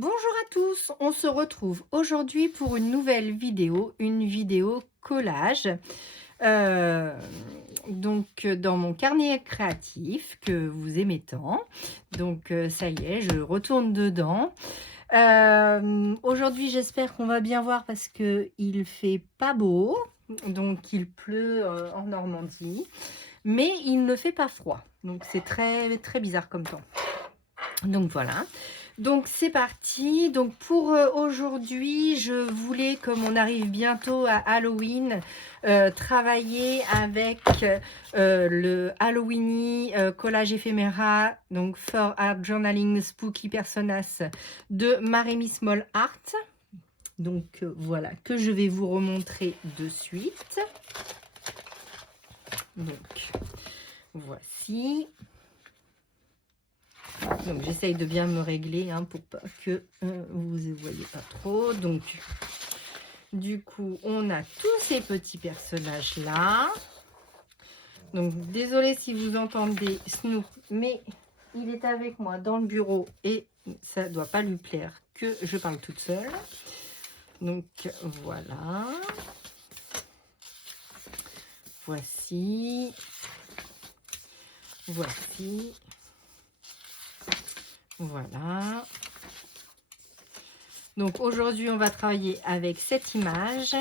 Bonjour à tous, on se retrouve aujourd'hui pour une nouvelle vidéo, une vidéo collage. Euh, dans mon carnet créatif que vous aimez tant. Ça y est, je retourne dedans. Aujourd'hui, j'espère qu'on va bien voir parce que il fait pas beau, donc il pleut en Normandie, mais il ne fait pas froid. Donc c'est très très bizarre comme temps. Donc voilà. Donc c'est parti. Donc pour aujourd'hui, je voulais, comme on arrive bientôt à Halloween, travailler avec le Halloweeny collage éphéméra, donc For Art Journaling Spooky Personas de Maremy Small Art. Donc voilà, que je vais vous remontrer de suite. Donc voici. Donc j'essaye de bien me régler pour pas que vous ne voyez pas trop. Donc du coup on a tous ces petits personnages là. Donc désolé si vous entendez Snoop, mais il est avec moi dans le bureau et ça doit pas lui plaire que je parle toute seule. Donc voilà. Voici. Voici. Voilà. Donc aujourd'hui, on va travailler avec cette image.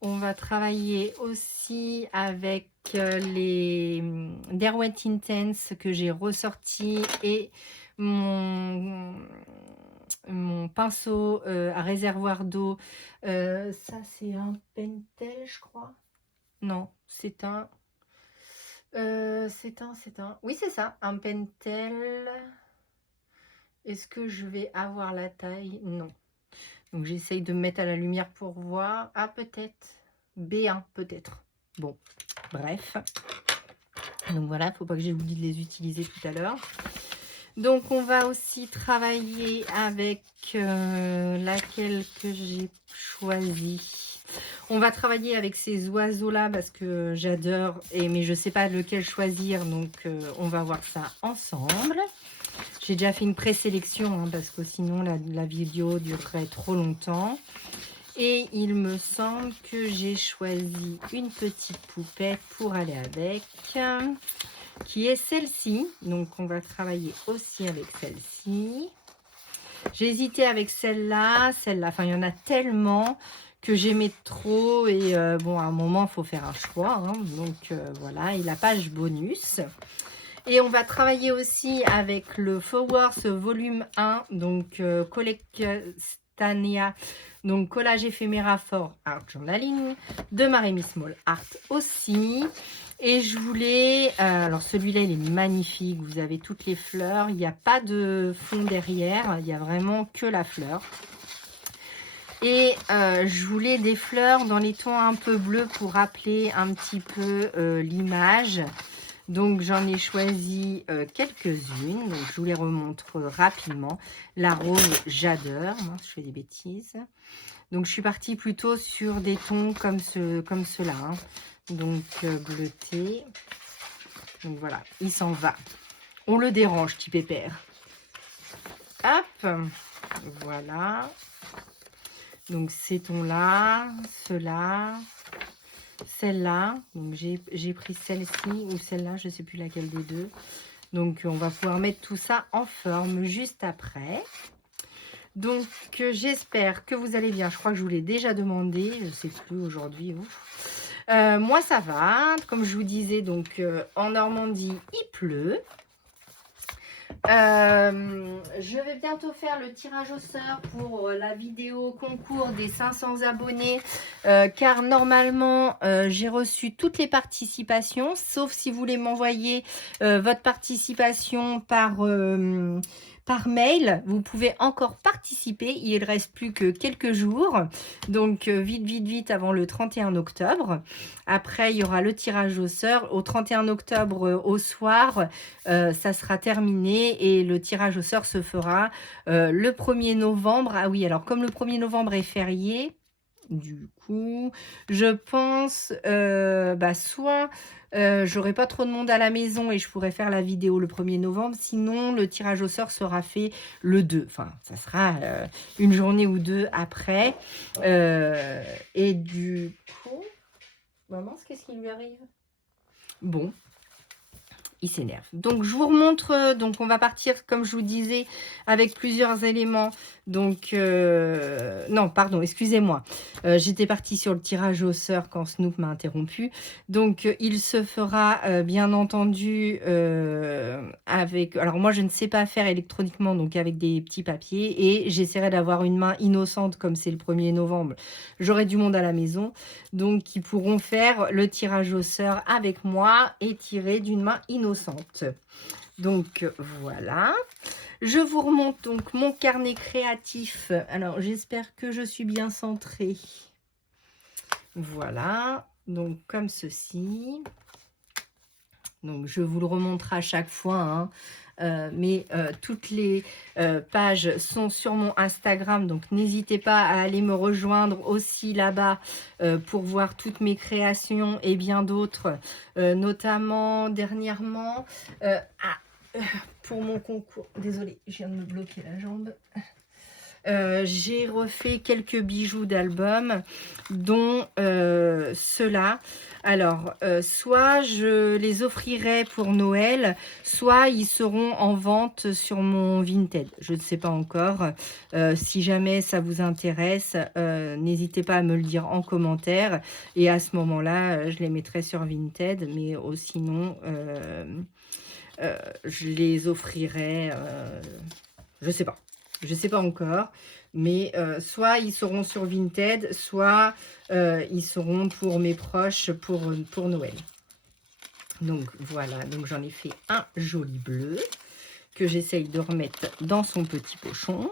On va travailler aussi avec les Derwent Intense que j'ai ressorti et mon pinceau à réservoir d'eau. Ça, c'est un Pentel, je crois. Non, c'est un... Oui, c'est ça, un Pentel. Est-ce que je vais avoir la taille? Non. Donc j'essaye de me mettre à la lumière pour voir. Ah, peut-être. B1, peut-être. Bon, bref. Donc voilà, il ne faut pas que j'ai oublié de les utiliser tout à l'heure. Donc on va aussi travailler avec laquelle que j'ai choisie. On va travailler avec ces oiseaux-là parce que j'adore, mais je ne sais pas lequel choisir. Donc on va voir ça ensemble. J'ai déjà fait une présélection parce que sinon la vidéo durerait trop longtemps. Et il me semble que j'ai choisi une petite poupette pour aller avec, qui est celle-ci. Donc on va travailler aussi avec celle-ci. J'ai hésité avec celle-là, enfin il y en a tellement que j'aimais trop. Et bon, à un moment, il faut faire un choix. Donc voilà, et la page bonus. Et on va travailler aussi avec le Flowers volume 1, donc Collectania, donc collage éphéméra for Art Journaling, de Maremy Small Art aussi. Et je voulais, alors celui-là il est magnifique, vous avez toutes les fleurs, il n'y a pas de fond derrière, il n'y a vraiment que la fleur. Et je voulais des fleurs dans les tons un peu bleus pour rappeler un petit peu l'image. Donc j'en ai choisi quelques-unes, donc je vous les remontre rapidement. La rose, j'adore, je fais des bêtises. Donc je suis partie plutôt sur des tons comme ceux-là, donc bleuté. Donc voilà, il s'en va. On le dérange, petit pépère. Hop, voilà. Donc ces tons-là, ceux-là, celle-là, donc j'ai pris celle-ci ou celle-là, je ne sais plus laquelle des deux. Donc on va pouvoir mettre tout ça en forme juste après. Donc j'espère que vous allez bien. Je crois que je vous l'ai déjà demandé, je ne sais plus aujourd'hui. Moi ça va, comme je vous disais, donc en Normandie il pleut. Je vais bientôt faire le tirage au sort pour la vidéo concours des 500 abonnés car normalement j'ai reçu toutes les participations, sauf si vous voulez m'envoyer votre participation par mail. Vous pouvez encore participer, il ne reste plus que quelques jours, donc vite avant le 31 octobre. Après il y aura le tirage au sort au 31 octobre au soir. Ça sera terminé et le tirage au sort se fera le 1er novembre. Ah oui, alors comme le 1er novembre est férié, Du coup, je pense, soit j'aurai pas trop de monde à la maison et je pourrais faire la vidéo le 1er novembre. Sinon, le tirage au sort sera fait le 2. Enfin, ça sera une journée ou 2 après. Et du coup, maman, qu'est-ce qui lui arrive? Bon, il s'énerve. Donc, je vous remontre. Donc, on va partir, comme je vous disais, avec plusieurs éléments. Donc, non, pardon, excusez-moi. J'étais partie sur le tirage au sort quand Snoop m'a interrompu. Donc, il se fera, bien entendu, avec... Alors, moi, je ne sais pas faire électroniquement, donc avec des petits papiers. Et j'essaierai d'avoir une main innocente, comme c'est le 1er novembre. J'aurai du monde à la maison. Donc, ils pourront faire le tirage au sort avec moi et tirer d'une main innocente. Donc, voilà. Je vous remonte donc mon carnet créatif. Alors, j'espère que je suis bien centrée. Voilà. Donc, comme ceci. Donc, je vous le remonterai à chaque fois, hein. Mais toutes les pages sont sur mon Instagram, donc n'hésitez pas à aller me rejoindre aussi là-bas pour voir toutes mes créations et bien d'autres, notamment dernièrement pour mon concours. Désolée, je viens de me bloquer la jambe. J'ai refait quelques bijoux d'album, dont ceux-là. Alors, soit je les offrirai pour Noël, soit ils seront en vente sur mon Vinted. Je ne sais pas encore. Si jamais ça vous intéresse, n'hésitez pas à me le dire en commentaire. Et à ce moment-là, je les mettrai sur Vinted. Mais sinon, je les offrirai... je ne sais pas. Je ne sais pas encore, mais soit ils seront sur Vinted, soit ils seront pour mes proches pour Noël. Donc voilà, donc j'en ai fait un joli bleu que j'essaye de remettre dans son petit pochon.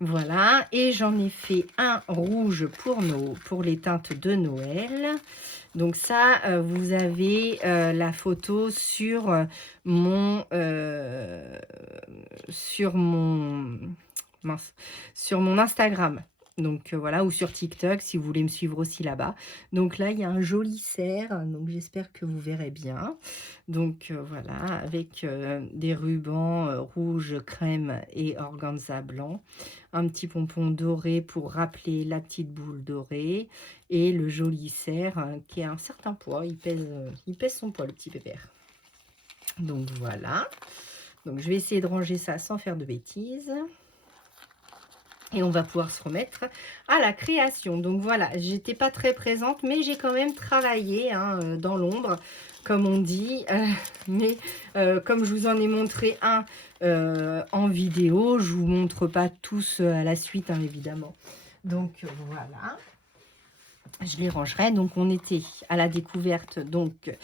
Voilà, et j'en ai fait un rouge pour les teintes de Noël. Donc ça, vous avez la photo sur mon Instagram. Donc voilà, ou sur TikTok si vous voulez me suivre aussi là-bas. Donc là, il y a un joli cerf, donc j'espère que vous verrez bien. Donc voilà, avec des rubans rouge, crème et organza blanc. Un petit pompon doré pour rappeler la petite boule dorée. Et le joli cerf qui a un certain poids, il pèse son poids, le petit pépère. Donc voilà. Donc je vais essayer de ranger ça sans faire de bêtises. Et on va pouvoir se remettre à la création. Donc voilà, j'étais pas très présente, mais j'ai quand même travaillé hein, dans l'ombre, comme on dit. Mais comme je vous en ai montré un en vidéo, je vous montre pas tous à la suite, hein, évidemment. Donc voilà. Je les rangerai. Donc on était à la découverte donc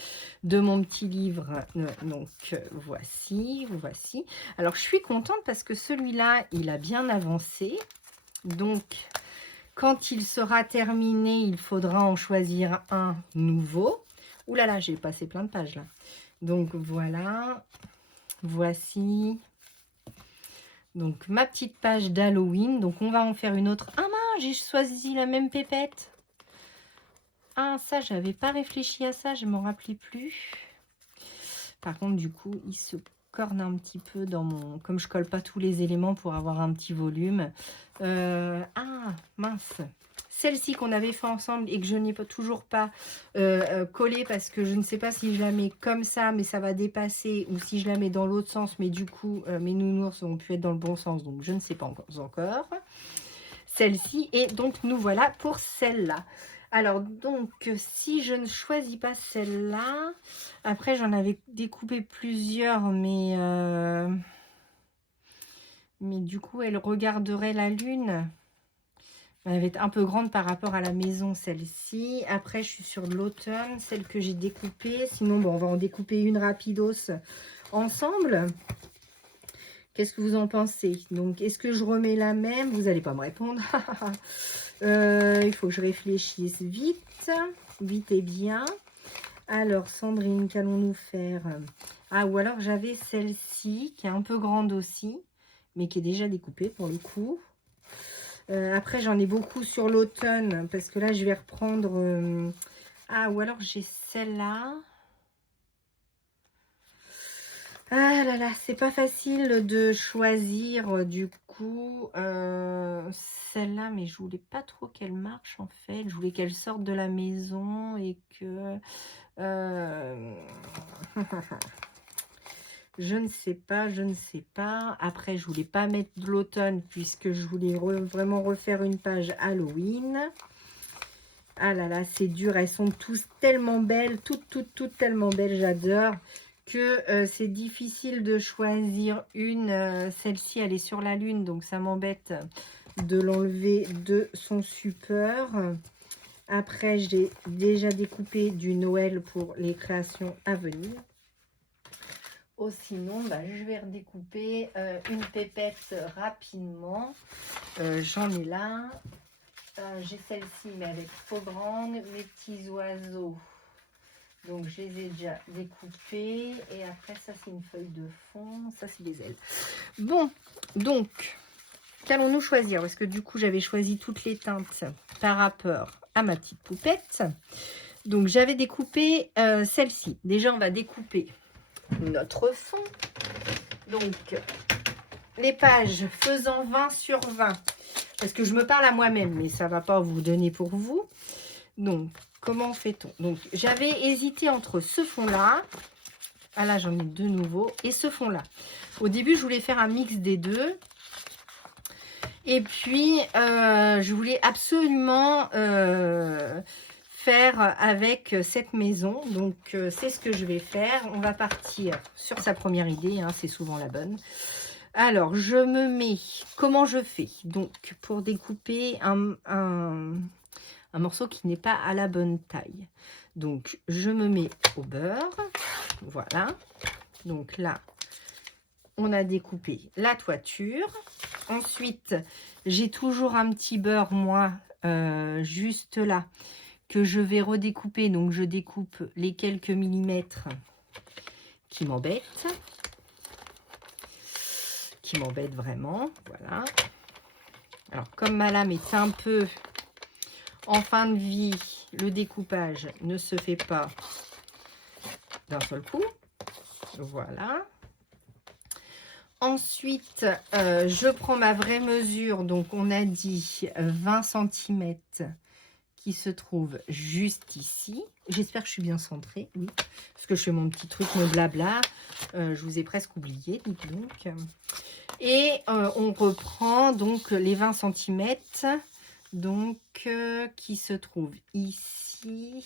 de mon petit livre. Donc voici. Alors je suis contente parce que celui-là, il a bien avancé. Donc quand il sera terminé, il faudra en choisir un nouveau. Ouh là là, j'ai passé plein de pages là. Donc voilà. Voici. Donc ma petite page d'Halloween. Donc on va en faire une autre. Ah mince, j'ai choisi la même pépette. Ah, ça, j'avais pas réfléchi à ça, je m'en rappelais plus. Par contre, du coup, il se corne un petit peu dans mon... Comme je colle pas tous les éléments pour avoir un petit volume. Ah, mince. Celle-ci qu'on avait fait ensemble et que je n'ai toujours pas collée parce que je ne sais pas si je la mets comme ça, mais ça va dépasser, ou si je la mets dans l'autre sens, mais du coup, mes nounours vont pu être dans le bon sens, donc je ne sais pas encore. Celle-ci, et donc nous voilà pour celle-là. Alors, donc, si je ne choisis pas celle-là, après, j'en avais découpé plusieurs, mais du coup, elle regarderait la lune. Elle va être un peu grande par rapport à la maison, celle-ci. Après, je suis sur l'automne, celle que j'ai découpée. Sinon, bon, on va en découper une rapidos ensemble. Qu'est-ce que vous en pensez? Donc, est-ce que je remets la même? Vous n'allez pas me répondre. Il faut que je réfléchisse vite et bien. Alors, Sandrine, qu'allons-nous faire? Ah, ou alors j'avais celle-ci, qui est un peu grande aussi, mais qui est déjà découpée pour le coup. Après, j'en ai beaucoup sur l'automne, parce que là, je vais reprendre... Ah, ou alors j'ai celle-là. Ah là là, c'est pas facile de choisir du coup celle-là, mais je voulais pas trop qu'elle marche en fait. Je voulais qu'elle sorte de la maison et que... je ne sais pas, je ne sais pas. Après, je voulais pas mettre de l'automne puisque je voulais vraiment refaire une page Halloween. Ah là là, c'est dur. Elles sont tous tellement belles, toutes tellement belles. J'adore. Que c'est difficile de choisir une. Celle-ci, elle est sur la lune, donc ça m'embête de l'enlever de son support. Après, j'ai déjà découpé du Noël pour les créations à venir. Oh, sinon, bah, je vais redécouper une pépette rapidement. J'en ai là. J'ai celle-ci, mais elle est trop grande. Mes petits oiseaux. Donc, je les ai déjà découpés. Et après, ça, c'est une feuille de fond. Ça, c'est des ailes. Bon, donc, qu'allons-nous choisir? Parce que du coup, j'avais choisi toutes les teintes par rapport à ma petite poupette. Donc, j'avais découpé celle-ci. Déjà, on va découper notre fond. Donc, les pages faisant 20 sur 20. Parce que je me parle à moi-même, mais ça ne va pas vous donner pour vous. Donc, comment fait-on? Donc, j'avais hésité entre ce fond-là. Ah là, j'en ai deux nouveaux. Et ce fond-là. Au début, je voulais faire un mix des deux. Et puis, je voulais absolument faire avec cette maison. Donc, c'est ce que je vais faire. On va partir sur sa première idée. Hein, c'est souvent la bonne. Alors, je me mets... Comment je fais? Donc, pour découper un morceau qui n'est pas à la bonne taille. Donc, je me mets au beurre. Voilà. Donc là, on a découpé la toiture. Ensuite, j'ai toujours un petit beurre, moi, juste là, que je vais redécouper. Donc, je découpe les quelques millimètres qui m'embêtent. Qui m'embêtent vraiment. Voilà. Alors, comme ma lame est un peu en fin de vie, le découpage ne se fait pas d'un seul coup. Voilà. Ensuite, je prends ma vraie mesure. Donc, on a dit 20 cm qui se trouve juste ici. J'espère que je suis bien centrée. Oui, parce que je fais mon petit truc, mon blabla. Je vous ai presque oublié. Donc. Et on reprend donc les 20 cm donc, qui se trouve ici.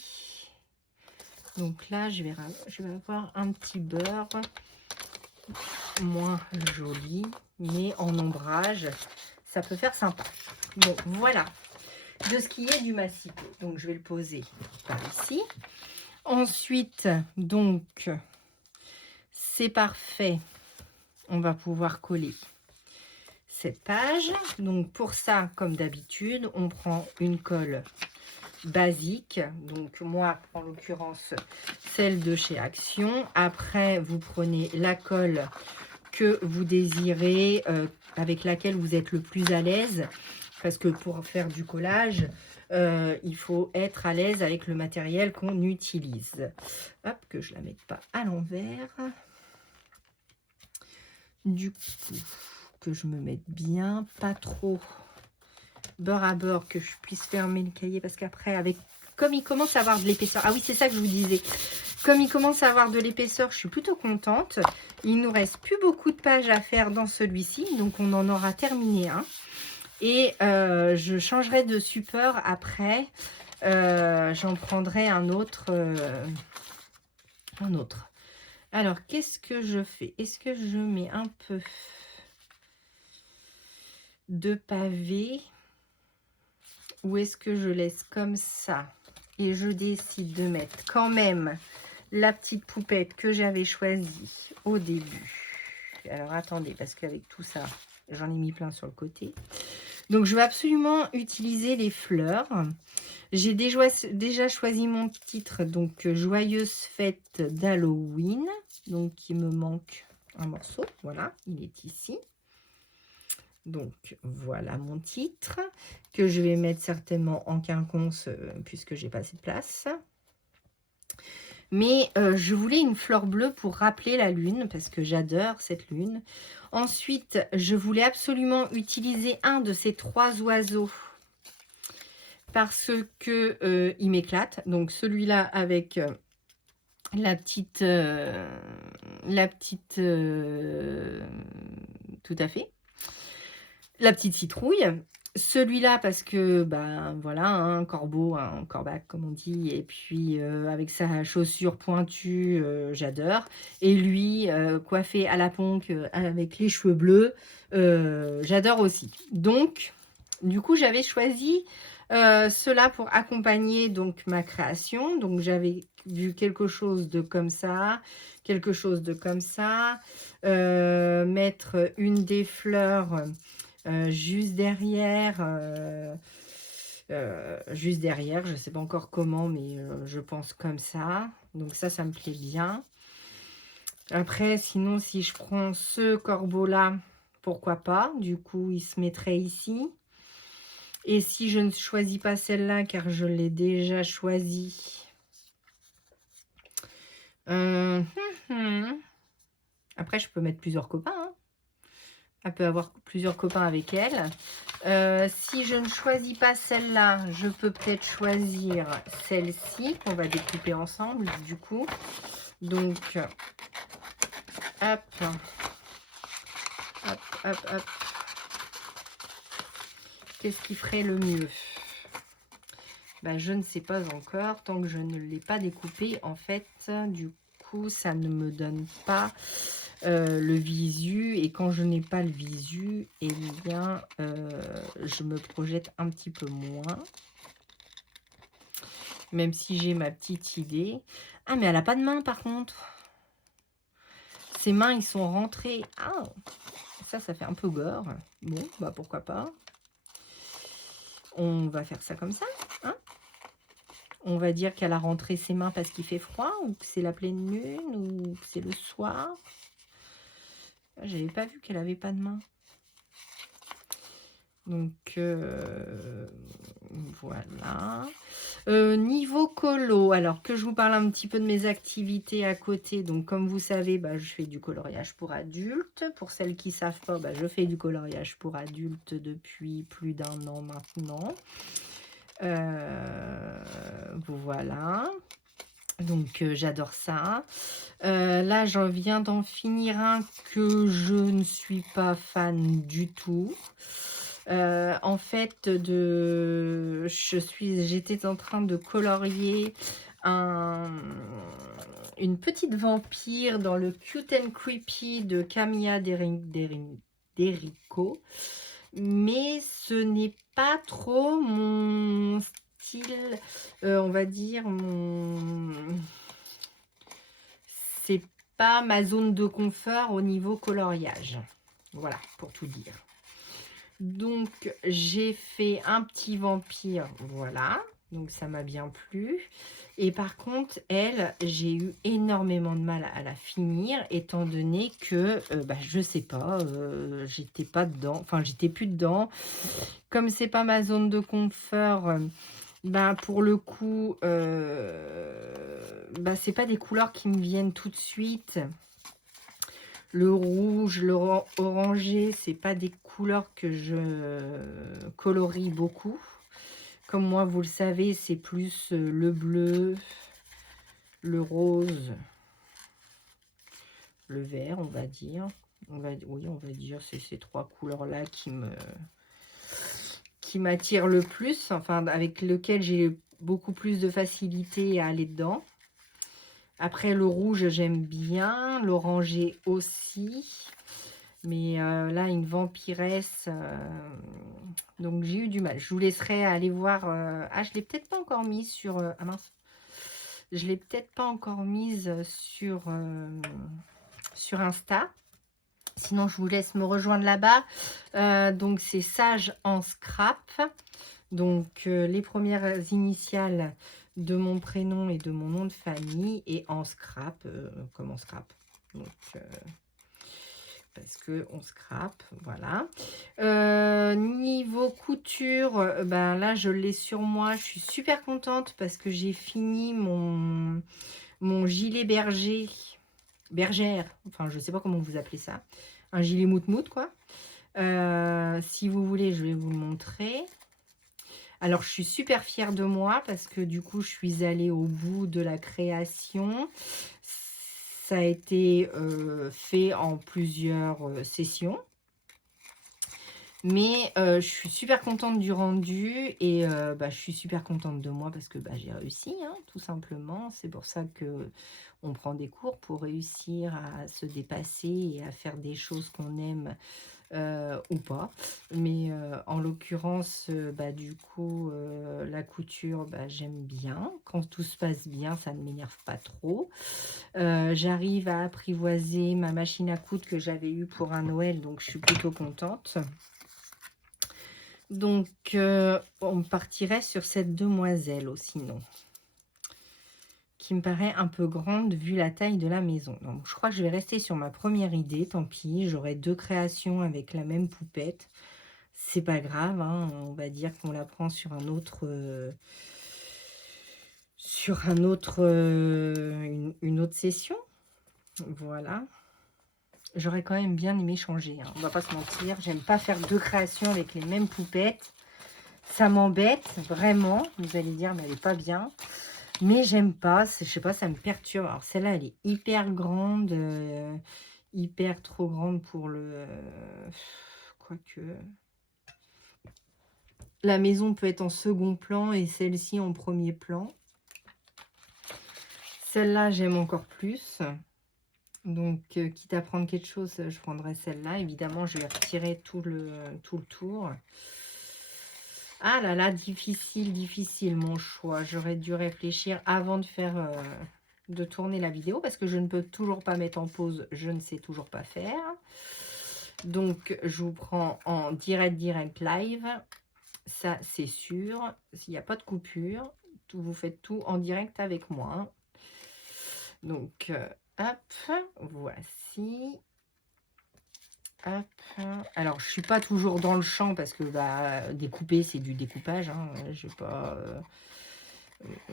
Donc là, je vais avoir un petit beurre moins joli, mais en ombrage, ça peut faire sympa. Bon, voilà, de ce qui est du massicot. Donc, je vais le poser par ici. Ensuite, donc, c'est parfait. On va pouvoir coller cette page. Donc, pour ça, comme d'habitude, on prend une colle basique. Donc, moi, en l'occurrence, celle de chez Action. Après, vous prenez la colle que vous désirez, avec laquelle vous êtes le plus à l'aise, parce que pour faire du collage, il faut être à l'aise avec le matériel qu'on utilise. Hop, que je la mette pas à l'envers. Du coup, que je me mette bien, pas trop beurre à beurre, que je puisse fermer le cahier, parce qu'après, comme il commence à avoir de l'épaisseur, ah oui, c'est ça que je vous disais, comme il commence à avoir de l'épaisseur, je suis plutôt contente. Il nous reste plus beaucoup de pages à faire dans celui-ci, donc on en aura terminé un. Et je changerai de support après. J'en prendrai un autre. Alors, qu'est-ce que je fais? Est-ce que je mets un peu de pavé ou est-ce que je laisse comme ça et je décide de mettre quand même la petite poupette que j'avais choisie au début? Alors, attendez, parce qu'avec tout ça, j'en ai mis plein sur le côté. Donc, je vais absolument utiliser les fleurs. J'ai déjà choisi mon titre, donc Joyeuse fête d'Halloween. Donc, il me manque un morceau. Voilà, il est ici. Donc, voilà mon titre, que je vais mettre certainement en quinconce, puisque j'ai pas assez de place. Mais je voulais une fleur bleue pour rappeler la lune, parce que j'adore cette lune. Ensuite, je voulais absolument utiliser un de ces 3 oiseaux, parce que il m'éclate. Donc celui-là avec la petite, tout à fait, la petite citrouille. Celui-là parce que, ben voilà, un corbeau, un corbac comme on dit, et puis avec sa chaussure pointue, j'adore. Et lui, coiffé à la ponque, avec les cheveux bleus, j'adore aussi. Donc, du coup, j'avais choisi cela pour accompagner donc ma création. Donc, j'avais vu quelque chose de comme ça, quelque chose de comme ça, mettre une des fleurs juste derrière, je ne sais pas encore comment, mais je pense comme ça. Donc ça me plaît bien. Après, sinon, si je prends ce corbeau-là, pourquoi pas? Du coup, il se mettrait ici. Et si je ne choisis pas celle-là, car je l'ai déjà choisie. Après, je peux mettre plusieurs copains, hein. Elle peut avoir plusieurs copains avec elle. Si je ne choisis pas celle-là, je peux peut-être choisir celle-ci qu'on va découper ensemble du coup. Donc, hop, hop, hop, hop. Qu'est-ce qui ferait le mieux? Ben, je ne sais pas encore, tant que je ne l'ai pas découpé. En fait, du coup, ça ne me donne pas le visu, et quand je n'ai pas le visu, eh bien je me projette un petit peu moins, même si j'ai ma petite idée. Ah, mais elle a pas de main par contre, ses mains ils sont rentrés. Ah, ça fait un peu gore. Bon, bah pourquoi pas, on va faire ça comme ça, hein. On va dire qu'elle a rentré ses mains parce qu'il fait froid, ou que c'est la pleine lune, ou que c'est le soir. J'avais pas vu qu'elle avait pas de main. Donc, voilà. Niveau colo, alors que je vous parle un petit peu de mes activités à côté. Donc, comme vous savez, bah, je fais du coloriage pour adultes. Pour celles qui ne savent pas, bah, je fais du coloriage pour adultes depuis plus d'1 an maintenant. Voilà. Donc, j'adore ça. Là, j'en viens d'en finir un que je ne suis pas fan du tout. En fait, j'étais en train de colorier une petite vampire dans le Cute and Creepy de Camilla Derico. Mais ce n'est pas trop mon style, on va dire, c'est pas ma zone de confort au niveau coloriage. Voilà, pour tout dire. Donc, j'ai fait un petit vampire, voilà. Donc, ça m'a bien plu. Et par contre, elle, j'ai eu énormément de mal à la finir, étant donné que, bah, je sais pas, j'étais pas dedans. Enfin, j'étais plus dedans. Comme c'est pas ma zone de confort, ben, pour le coup, bah, c'est pas des couleurs qui me viennent tout de suite. Le rouge, le orangé, c'est pas des couleurs que je colorie beaucoup. Comme moi, vous le savez, c'est plus le bleu, le rose, le vert, on va dire. Oui, on va dire, c'est ces 3 couleurs-là qui m'attirent le plus, enfin, avec lequel j'ai beaucoup plus de facilité à aller dedans. Après, le rouge, j'aime bien. L'orangé aussi. Mais là, une vampiresse. Donc, j'ai eu du mal. Je vous laisserai aller voir. Ah, je ne l'ai peut-être pas encore mise sur... ah mince. Je ne l'ai peut-être pas encore mise sur Insta. Sinon, je vous laisse me rejoindre là-bas. Donc, c'est Sage en scrap. Donc, les premières initiales de mon prénom et de mon nom de famille, et en scrap, comme en scrap. Donc, parce que on scrape, voilà. Niveau couture, ben là je l'ai sur moi, je suis super contente parce que j'ai fini mon gilet bergère, enfin je sais pas comment vous appelez ça, un gilet mout-mout quoi. Si vous voulez, je vais vous le montrer. Alors, je suis super fière de moi parce que du coup, je suis allée au bout de la création. Ça a été fait en plusieurs sessions. Mais je suis super contente du rendu et bah, je suis super contente de moi parce que bah, j'ai réussi, hein, tout simplement. C'est pour ça que on prend des cours pour réussir à se dépasser et à faire des choses qu'on aime ou pas. Mais en l'occurrence, bah, du coup, la couture, bah, j'aime bien. Quand tout se passe bien, ça ne m'énerve pas trop. J'arrive à apprivoiser ma machine à coudre que j'avais eue pour un Noël, donc je suis plutôt contente. Donc, on partirait sur cette demoiselle aussi, non, qui me paraît un peu grande vu la taille de la maison. Donc, je crois que je vais rester sur ma première idée, tant pis. J'aurai 2 créations avec la même poupette. C'est pas grave, hein, on va dire qu'on la prend sur un autre... une autre session. Voilà. J'aurais quand même bien aimé changer, hein, on va pas se mentir. J'aime pas faire 2 créations avec les mêmes poupettes. Ça m'embête, vraiment. Vous allez dire, mais elle est pas bien. Mais j'aime pas, je sais pas, ça me perturbe. Alors celle-là, elle est hyper grande, hyper trop grande pour le... quoique... La maison peut être en second plan et celle-ci en premier plan. Celle-là, j'aime encore plus. Donc, quitte à prendre quelque chose, je prendrai celle-là. Évidemment, je vais retirer tout le tour. Ah là là, difficile, difficile mon choix. J'aurais dû réfléchir avant de faire, de tourner la vidéo parce que je ne peux toujours pas mettre en pause. Je ne sais toujours pas faire. Donc, je vous prends en direct live. Ça, c'est sûr. S'il n'y a pas de coupure, vous faites tout en direct avec moi. Donc, hop, voici. Hop. Alors, je suis pas toujours dans le champ parce que bah, découper, c'est du découpage. Hein. Je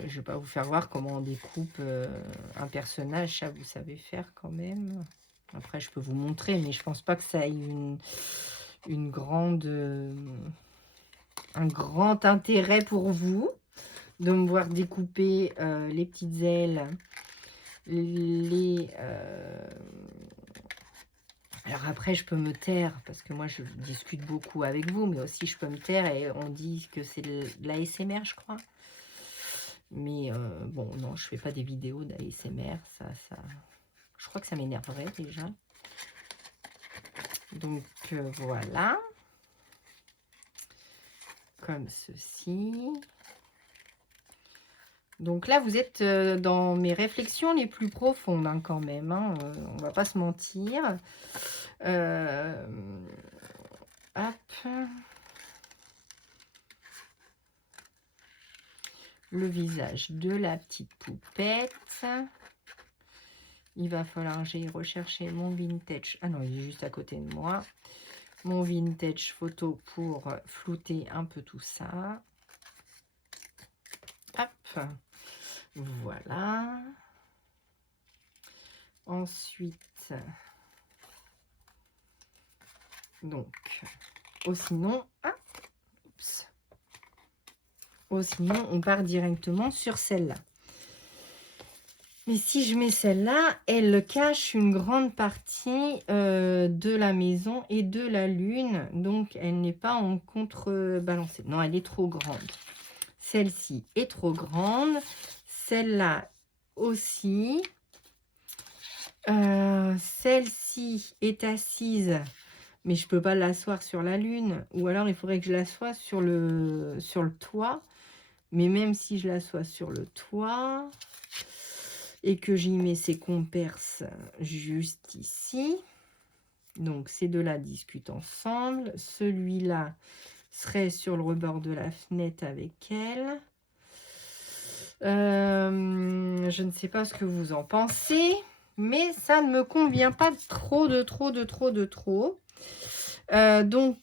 vais pas vous faire voir comment on découpe un personnage. Ça, vous savez faire quand même. Après, je peux vous montrer, mais je pense pas que ça ait une grande, un grand intérêt pour vous de me voir découper les petites ailes, alors après, je peux me taire, parce que moi, je discute beaucoup avec vous, mais aussi, je peux me taire et on dit que c'est de l'ASMR, je crois. Mais bon, non, je fais pas des vidéos d'ASMR, ça, je crois que ça m'énerverait déjà. Donc, voilà. Comme ceci. Donc là, vous êtes dans mes réflexions les plus profondes, hein, quand même. Hein, on va pas se mentir. Hop. Le visage de la petite poupette. Il va falloir que j'aille rechercher mon vintage. Ah non, il est juste à côté de moi. Mon vintage photo pour flouter un peu tout ça. Hop. Voilà. Ensuite, donc, sinon, ah, oups. Sinon, on part directement sur celle-là. Mais si je mets celle-là, elle cache une grande partie de la maison et de la lune. Donc, elle n'est pas en contrebalancée. Non, elle est trop grande. Celle-ci est trop grande. Celle-là aussi. Celle-ci est assise, mais je ne peux pas l'asseoir sur la lune. Ou alors, il faudrait que je l'assoie sur le toit. Mais même si je l'assois sur le toit et que j'y mets ses comperses juste ici, donc ces deux-là discutent ensemble. Celui-là serait sur le rebord de la fenêtre avec elle. Je ne sais pas ce que vous en pensez. mais ça ne me convient pas trop. Donc,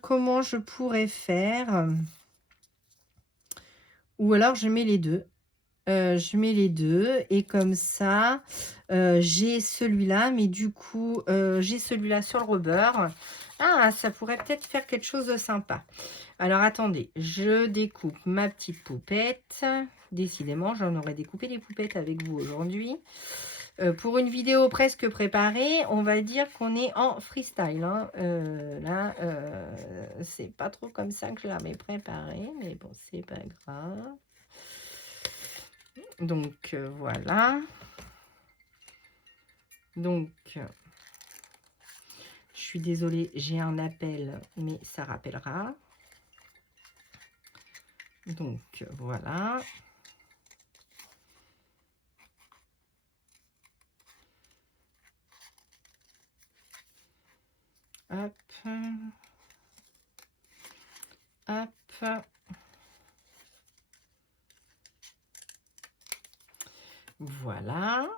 comment je pourrais faire? Ou alors je mets les deux. Je mets les deux et comme ça, j'ai celui-là, mais du coup, j'ai celui-là sur le rebord. Ah, ça pourrait peut-être faire quelque chose de sympa. Alors, attendez, je découpe ma petite poupette. Décidément, j'en aurais découpé des poupettes avec vous aujourd'hui. Pour une vidéo presque préparée, on va dire qu'on est en freestyle. Hein. Là, c'est pas trop comme ça que je l'avais préparée, mais bon, c'est pas grave. Donc, voilà. Donc, je suis désolée, j'ai un appel, mais ça rappellera. Donc, voilà. Hop. Hop. Voilà.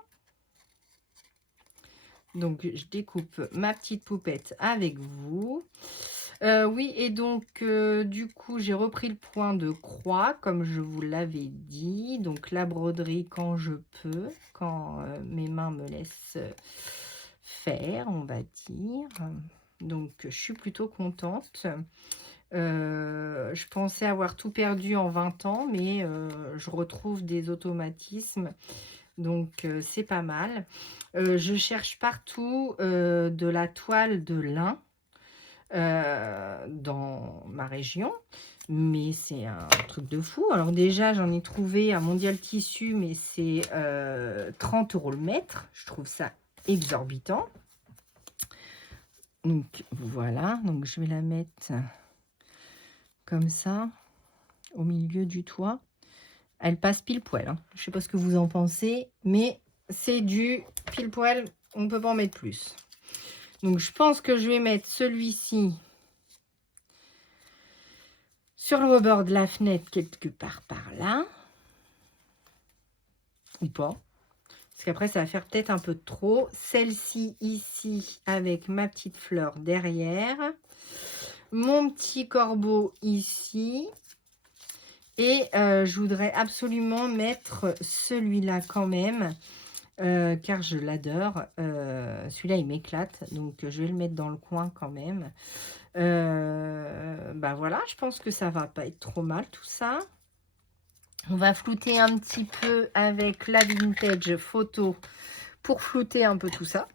Donc, je découpe ma petite poupette avec vous. Oui, et donc, du coup, j'ai repris le point de croix, comme je vous l'avais dit. Donc, la broderie quand je peux, quand mes mains me laissent faire, on va dire. Donc, je suis plutôt contente. Je pensais avoir tout perdu en 20 ans, mais je retrouve des automatismes. Donc, c'est pas mal. Je cherche partout de la toile de lin dans ma région. Mais c'est un truc de fou. Alors déjà, j'en ai trouvé à Mondial Tissu, mais c'est 30 € le mètre. Je trouve ça exorbitant. Donc, voilà. Donc, je vais la mettre comme ça, au milieu du toit. Elle passe pile poil. Hein. Je ne sais pas ce que vous en pensez, mais c'est du pile poil. On ne peut pas en mettre plus. Donc, je pense que je vais mettre celui-ci sur le rebord de la fenêtre, quelque part par là. Ou pas. Parce qu'après, ça va faire peut-être un peu trop. Celle-ci, ici, avec ma petite fleur derrière. Mon petit corbeau ici. Et je voudrais absolument mettre celui-là quand même. Car je l'adore. Celui-là, il m'éclate. Donc, je vais le mettre dans le coin quand même. Bah voilà, je pense que ça va pas être trop mal tout ça. On va flouter un petit peu avec la vintage photo pour flouter un peu tout ça.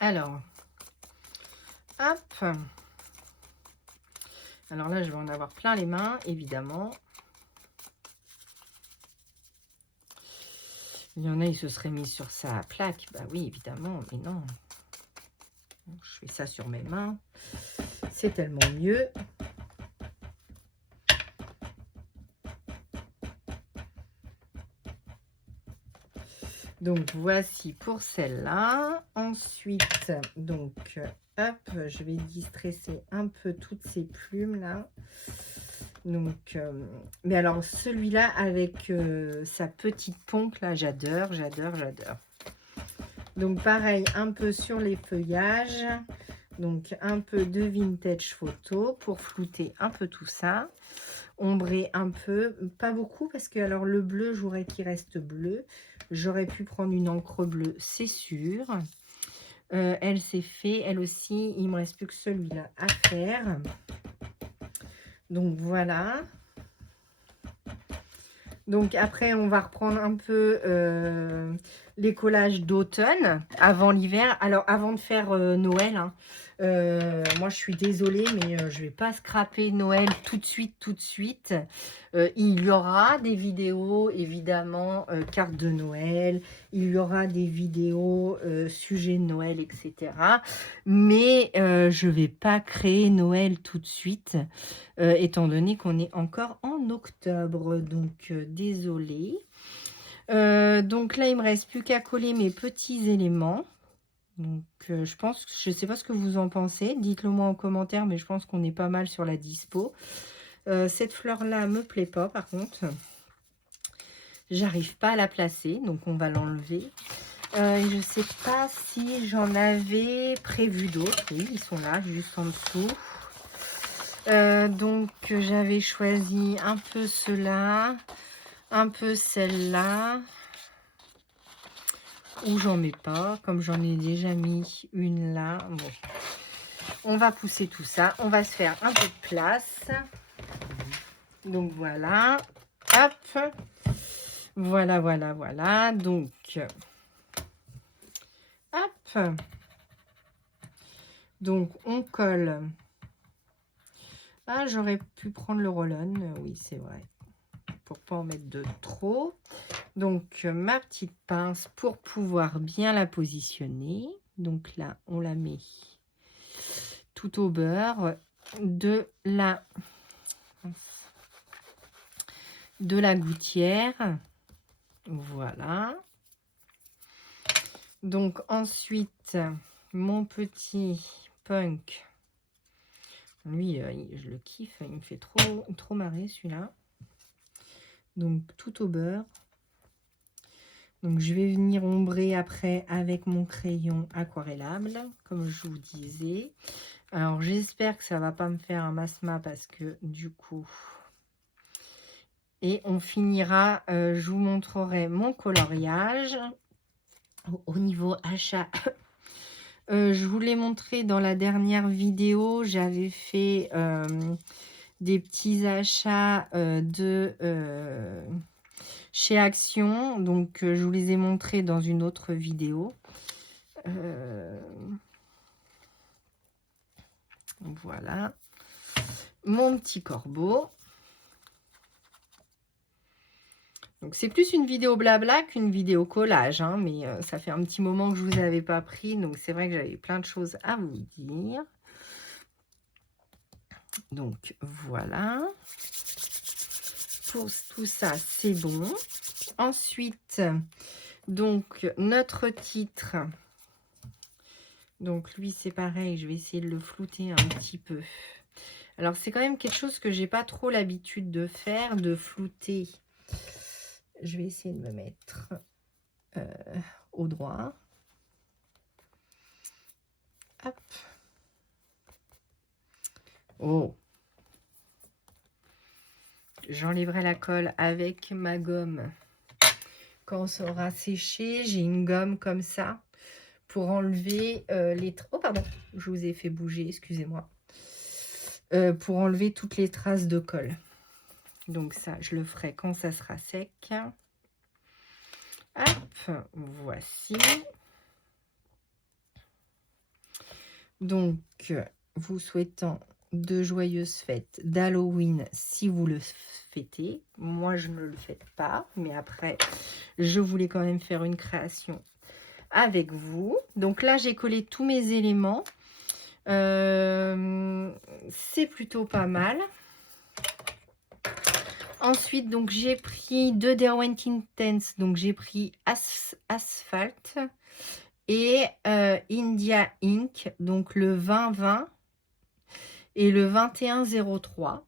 Alors, hop. Alors là, je vais en avoir plein les mains, évidemment. Il y en a, il se serait mis sur sa plaque. Bah oui, évidemment, mais non. Je fais ça sur mes mains. C'est tellement mieux. Donc, voici pour celle-là. Ensuite, donc, hop, je vais distresser un peu toutes ces plumes-là. Donc, mais alors, celui-là avec sa petite pompe, là, j'adore. Donc, pareil, un peu sur les feuillages. Donc, un peu de vintage photo pour flouter un peu tout ça. Ombrer un peu, pas beaucoup, parce que alors le bleu, je voudrais qu'il reste bleu. J'aurais pu prendre une encre bleue, c'est sûr. Elle s'est fait, elle aussi, il me reste plus que celui-là à faire. Donc voilà. Donc après, on va reprendre un peu les collages d'automne avant l'hiver. Alors avant de faire Noël, hein, moi je suis désolée, mais je vais pas scraper Noël tout de suite. Il y aura des vidéos, évidemment, cartes de Noël. Il y aura des vidéos sujets de Noël, etc. Mais je vais pas créer Noël tout de suite, étant donné qu'on est encore en octobre. Donc, désolée. Donc là, il me reste plus qu'à coller mes petits éléments. Donc, je pense, je ne sais pas ce que vous en pensez. Dites-le moi en commentaire, mais je pense qu'on est pas mal sur la dispo. Cette fleur-là me plaît pas, par contre. J'arrive pas à la placer, donc on va l'enlever. Je sais pas si j'en avais prévu d'autres. Oui, ils sont là, juste en dessous. Donc j'avais choisi un peu ceux-là, un peu celle-là, ou j'en mets pas, comme j'en ai déjà mis une là. Bon, on va pousser tout ça, on va se faire un peu de place. Donc voilà, hop, voilà, voilà, voilà. Donc, hop, donc on colle. Ah, j'aurais pu prendre le roll-on, oui, c'est vrai, pour pas en mettre de trop. Donc, ma petite pince pour pouvoir bien la positionner. Donc là, on la met tout au beurre de la gouttière. Voilà. Donc ensuite, mon petit punk. Lui, je le kiffe, il me fait trop marrer celui-là. Donc tout au beurre. Donc je vais venir ombrer après avec mon crayon aquarellable, comme je vous disais. Alors j'espère que ça va pas me faire un masma parce que du coup... Et on finira, je vous montrerai mon coloriage. Au niveau achat, je vous l'ai montré dans la dernière vidéo. J'avais fait des petits achats chez Action. Donc, je vous les ai montrés dans une autre vidéo. Voilà. Mon petit corbeau. Donc, c'est plus une vidéo blabla qu'une vidéo collage, hein, mais ça fait un petit moment que je ne vous avais pas pris, donc c'est vrai que j'avais plein de choses à vous dire. Donc, voilà. Pour tout ça, c'est bon. Ensuite, donc, notre titre. Donc, lui, c'est pareil, je vais essayer de le flouter un petit peu. Alors, c'est quand même quelque chose que j'ai pas trop l'habitude de faire, de flouter. Je vais essayer de me mettre au droit. Hop. Oh. J'enlèverai la colle avec ma gomme. Quand ça aura séché, j'ai une gomme comme ça pour enlever les... Oh, pardon, je vous ai fait bouger, excusez-moi. Pour enlever toutes les traces de colle. Donc ça, je le ferai quand ça sera sec. Hop, voici. Donc, vous souhaitant de joyeuses fêtes d'Halloween si vous le fêtez. Moi, je ne le fête pas, mais après, je voulais quand même faire une création avec vous. Donc là, j'ai collé tous mes éléments. C'est plutôt pas mal. Ensuite, donc j'ai pris deux Derwent Intense. Donc j'ai pris Asphalt et India Ink. Donc le 2020 et le 2103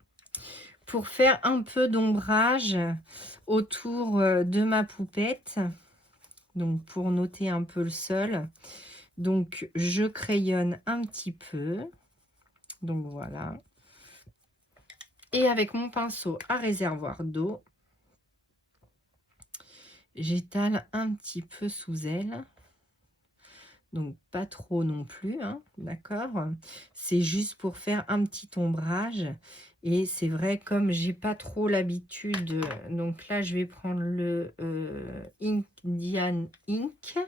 pour faire un peu d'ombrage autour de ma poupette. Donc pour noter un peu le sol. Donc je crayonne un petit peu. Donc voilà. Et avec mon pinceau à réservoir d'eau, j'étale un petit peu sous elle. Donc pas trop non plus, hein, d'accord? C'est juste pour faire un petit ombrage. Et c'est vrai, comme j'ai pas trop l'habitude, donc là je vais prendre le Indian Ink.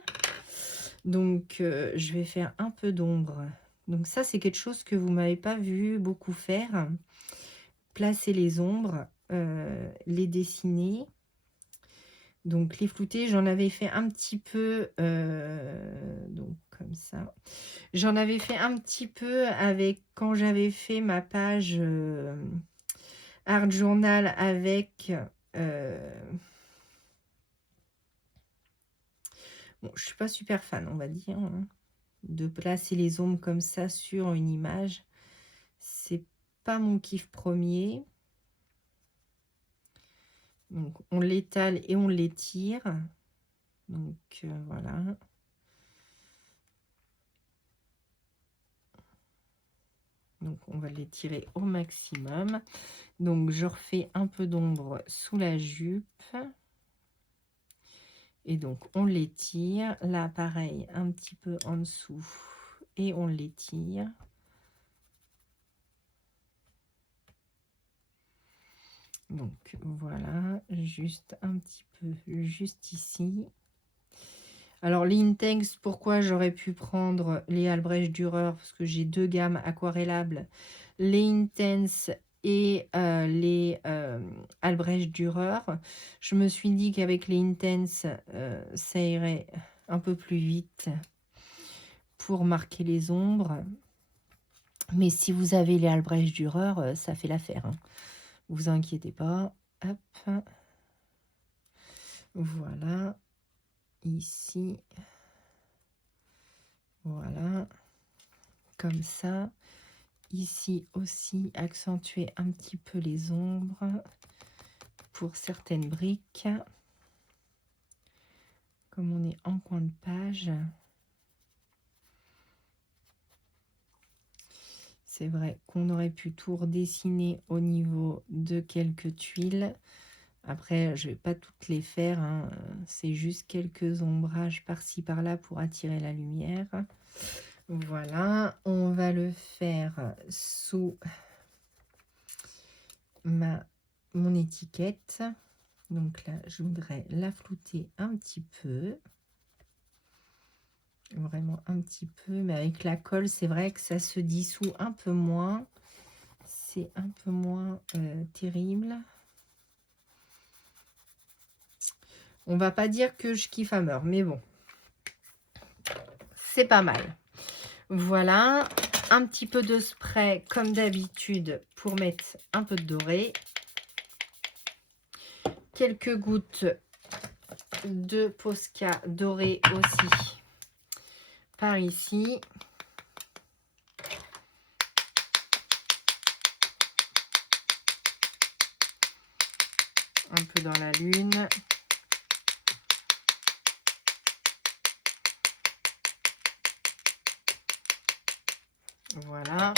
Donc je vais faire un peu d'ombre. Donc ça c'est quelque chose que vous m'avez pas vu beaucoup faire. Placer les ombres, les dessiner. Donc les flouter, j'en avais fait un petit peu, donc comme ça. J'en avais fait un petit peu avec quand j'avais fait ma page Art Journal avec... bon, je suis pas super fan, on va dire, hein, de placer les ombres comme ça sur une image. C'est pas mon kiff premier. Donc, on l'étale et on l'étire. Donc, voilà. Donc, on va l'étirer au maximum. Donc, je refais un peu d'ombre sous la jupe. Et donc, on l'étire. Là, pareil, un petit peu en dessous. Et on l'étire. Donc, voilà, juste un petit peu, juste ici. Alors, les Intex, pourquoi j'aurais pu prendre les Albrecht Dürer? Parce que j'ai 2 gammes aquarellables. Les Intense et les Albrecht Dürer. Je me suis dit qu'avec les Intense, ça irait un peu plus vite pour marquer les ombres. Mais si vous avez les Albrecht Dürer, ça fait l'affaire. Hein. Vous inquiétez pas. Hop. Voilà. Ici. Voilà. Comme ça. Ici aussi, accentuer un petit peu les ombres pour certaines briques. Comme on est en coin de page. C'est vrai qu'on aurait pu tout redessiner au niveau de quelques tuiles. Après, je ne vais pas toutes les faire. Hein. C'est juste quelques ombrages par-ci, par-là pour attirer la lumière. Voilà, on va le faire sous mon étiquette. Donc là, je voudrais la flouter un petit peu. Vraiment un petit peu. Mais avec la colle, c'est vrai que ça se dissout un peu moins. C'est un peu moins terrible. On va pas dire que je kiffe à mort, mais bon. C'est pas mal. Voilà. Un petit peu de spray, comme d'habitude, pour mettre un peu de doré. Quelques gouttes de Posca doré aussi par ici. Un peu dans la lune. Voilà.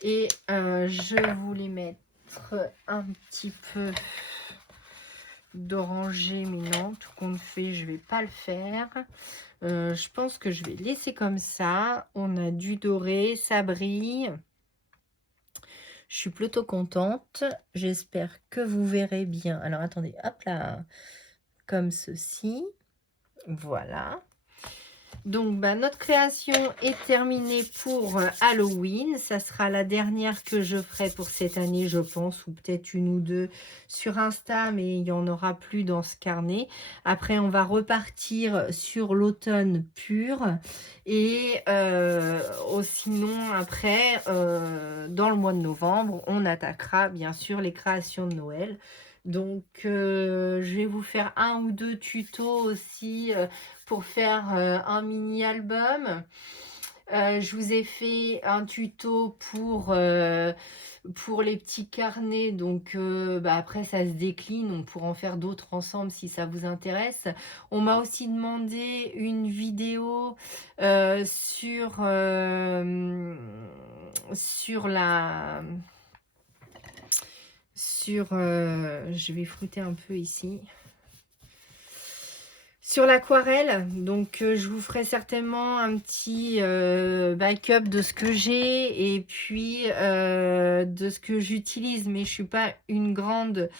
Et je voulais mettre un petit peu d'oranger, mais non, tout compte fait, je vais pas le faire. Je pense que je vais laisser comme ça. On a du doré, ça brille. Je suis plutôt contente. J'espère que vous verrez bien. Alors, attendez, hop là, comme ceci. Voilà. Donc, notre création est terminée pour Halloween. Ça sera la dernière que je ferai pour cette année, je pense, ou peut-être une ou deux sur Insta, mais il n'y en aura plus dans ce carnet. Après, on va repartir sur l'automne pur. Et sinon, après, dans le mois de novembre, on attaquera bien sûr les créations de Noël. Donc, je vais vous faire un ou deux tutos aussi pour faire un mini-album. Je vous ai fait un tuto pour les petits carnets. Donc, après, ça se décline. On pourra en faire d'autres ensemble si ça vous intéresse. On m'a aussi demandé une vidéo sur la... je vais flouter un peu ici. Sur l'aquarelle, donc je vous ferai certainement un petit backup de ce que j'ai et puis de ce que j'utilise, mais je suis pas une grande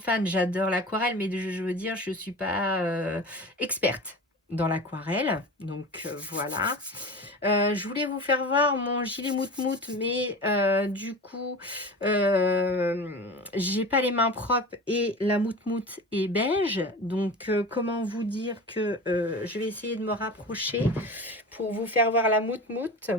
fan. J'adore l'aquarelle, mais je veux dire, je suis pas experte dans l'aquarelle, donc voilà. Je voulais vous faire voir mon gilet mout-mout, mais du coup, j'ai pas les mains propres et la mout-mout est beige. Donc, comment vous dire que je vais essayer de me rapprocher pour vous faire voir la mout-mout.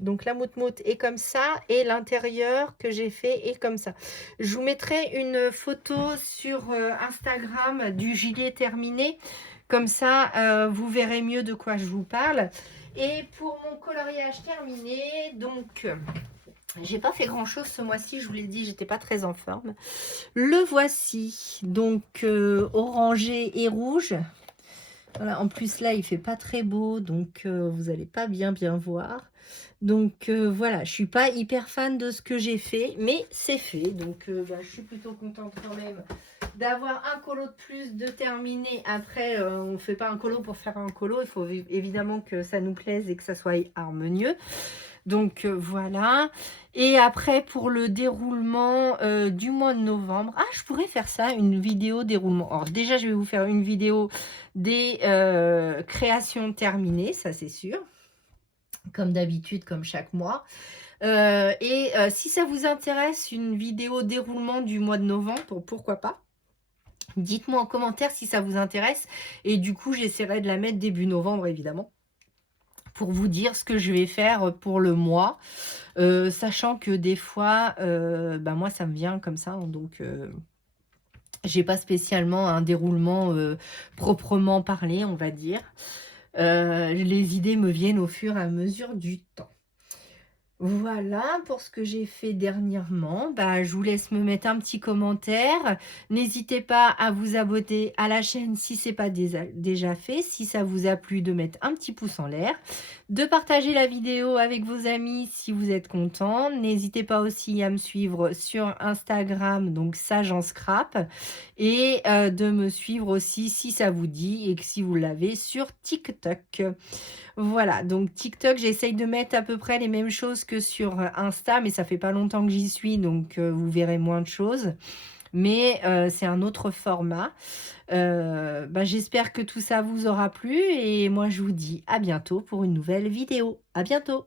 Donc, la mout-mout est comme ça et l'intérieur que j'ai fait est comme ça. Je vous mettrai une photo sur Instagram du gilet terminé. Comme ça, vous verrez mieux de quoi je vous parle. Et pour mon coloriage terminé, donc J'ai pas fait grand chose ce mois-ci, je vous l'ai dit, j'étais pas très en forme. Le voici, donc orangé et rouge. Voilà, en plus là il fait pas très beau, donc vous allez pas bien voir. Donc voilà, je suis pas hyper fan de ce que j'ai fait, mais c'est fait. Donc je suis plutôt contente quand même d'avoir un colo de plus, de terminer. Après, on fait pas un colo pour faire un colo, il faut évidemment que ça nous plaise et que ça soit harmonieux. Donc voilà. Et après, pour le déroulement du mois de novembre, ah, je pourrais faire ça, une vidéo déroulement. Alors déjà, je vais vous faire une vidéo des créations terminées, ça c'est sûr. Comme d'habitude, comme chaque mois. Si ça vous intéresse, une vidéo déroulement du mois de novembre, pourquoi pas? Dites-moi en commentaire si ça vous intéresse. Et du coup, j'essaierai de la mettre début novembre, évidemment, pour vous dire ce que je vais faire pour le mois. Sachant que des fois, moi, ça me vient comme ça. Donc, j'ai pas spécialement un déroulement proprement parlé, on va dire. Les idées me viennent au fur et à mesure du temps. Voilà pour ce que j'ai fait dernièrement. Je vous laisse me mettre un petit commentaire. N'hésitez pas à vous abonner à la chaîne si ce n'est pas déjà fait. Si ça vous a plu, de mettre un petit pouce en l'air. De partager la vidéo avec vos amis si vous êtes content. N'hésitez pas aussi à me suivre sur Instagram, donc Sage en Scrap. Et de me suivre aussi si ça vous dit et que si vous l'avez sur TikTok. Voilà, donc TikTok, j'essaye de mettre à peu près les mêmes choses que sur Insta, mais ça fait pas longtemps que j'y suis, donc vous verrez moins de choses. Mais c'est un autre format. J'espère que tout ça vous aura plu et moi je vous dis à bientôt pour une nouvelle vidéo. À bientôt!